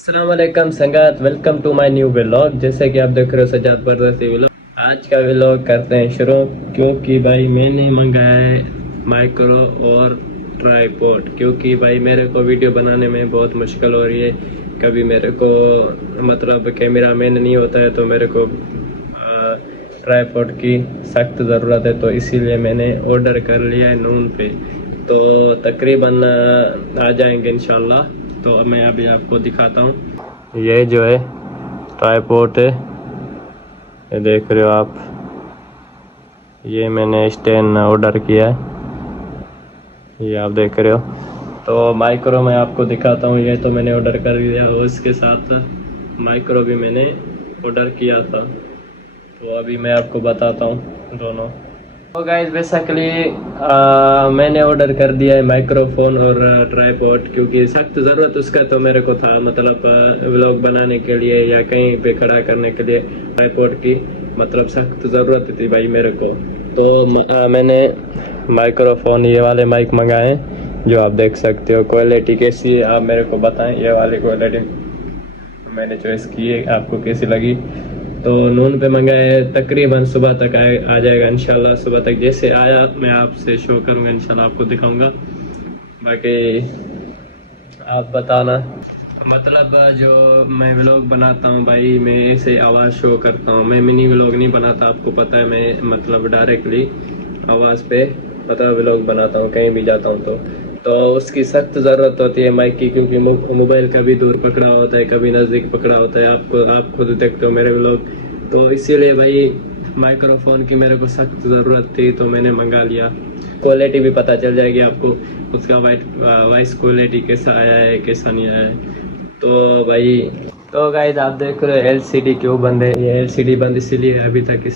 अस्सलाम वालेकुम संगात, welcome to my new vlog. जैसे कि आप देख रहे हो सजाद परदर्शी व्लॉग। आज का व्लॉग करते हैं शुरू, क्योंकि भाई मैंने मंगाया है माइक्रो और ट्राईपॉड। क्योंकि भाई मेरे को वीडियो बनाने में बहुत मुश्किल हो रही है। कभी मेरे को मतलब कैमरा मैन नहीं होता है, तो मेरे को ट्राईपॉड की सख्त ज़रूरत है, तो इसीलिए मैंने ऑर्डर कर लिया है नून पे। तो तकरीबन आ जाएंगे इंशाल्लाह। तो मैं अभी आपको दिखाता हूँ। ये जो है ट्राईपॉड है, ये देख रहे हो आप। ये मैंने स्टैंड ऑर्डर किया है, ये आप देख रहे हो। तो माइक्रो मैं आपको दिखाता हूँ। ये तो मैंने ऑर्डर कर दिया, और इसके साथ माइक्रो भी मैंने ऑर्डर किया था। तो अभी मैं आपको बताता हूँ दोनों। तो गाइस बेसिकली मैंने ऑर्डर कर दिया है माइक्रोफोन और ट्राईपॉड, क्योंकि सख्त ज़रूरत उसका तो मेरे को था। मतलब व्लॉग बनाने के लिए या कहीं पे खड़ा करने के लिए ट्राईपॉड की मतलब सख्त ज़रूरत थी भाई मेरे को। तो मैंने माइक्रोफोन ये वाले माइक मंगाए हैं, जो आप देख सकते हो। क्वालिटी कैसी है आप मेरे को बताएं। ये वाली क्वालिटी मैंने चॉइस की है, आपको कैसी लगी। तो नून पे मंगाए, तकरीबन सुबह तक आ जाएगा इंशाल्लाह। सुबह तक जैसे आया मैं आपसे शो करूँगा, इंशाल्लाह आपको दिखाऊंगा। बाकी आप बताना। मतलब जो मैं व्लॉग बनाता हूँ भाई, मैं ऐसे आवाज़ शो करता हूँ। मैं मिनी व्लॉग नहीं बनाता, आपको पता है। मैं मतलब डायरेक्टली आवाज़ पे पता व्लॉग बनाता हूँ, कहीं भी जाता हूँ तो उसकी सख्त ज़रूरत होती है माइक की, क्योंकि मोबाइल कभी दूर पकड़ा होता है, कभी नज़दीक पकड़ा होता है। आप खुद देखते हो मेरे व्लॉग। तो इसीलिए भाई माइक्रोफोन की मेरे को सख्त ज़रूरत थी, तो मैंने मंगा लिया। क्वालिटी भी पता चल जाएगी आपको, उसका वॉइस क्वालिटी कैसा आया है कैसा नहीं आया है। तो भाई तो गाइस आप देख रहे हो एलसीडी क्यों बंद है। ये एलसीडी बंद इसीलिए है, अभी तक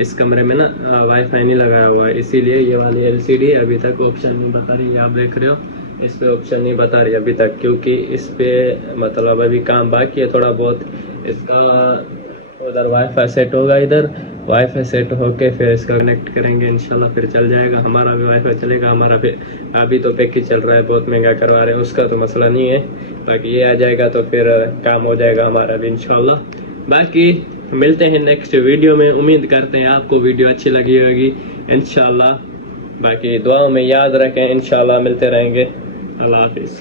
इस कमरे में ना वाईफाई नहीं लगाया हुआ है, इसीलिए ये वाली एलसीडी अभी तक ऑप्शन नहीं बता रही है। आप देख रहे हो इस पे ऑप्शन नहीं बता रही अभी तक, क्योंकि इस पे मतलब अभी काम बाकी है थोड़ा बहुत इसका। उधर वाईफाई सेट होगा, इधर वाईफाई सेट होके फिर इसका कनेक्ट करेंगे इंशाल्लाह, फिर चल जाएगा। हमारा भी वाईफाई चलेगा। हमारा भी अभी तो पैकेज चल रहा है, बहुत महंगा करवा रहे हैं, उसका तो मसला नहीं है। बाकी ये आ जाएगा तो फिर काम हो जाएगा हमारा भी इंशाल्लाह। बाकी मिलते हैं नेक्स्ट वीडियो में। उम्मीद करते हैं आपको वीडियो अच्छी लगी होगी इंशाल्लाह। बाकी दुआओं में याद रखें, इंशाल्लाह मिलते रहेंगे। अल्लाह हाफिज़।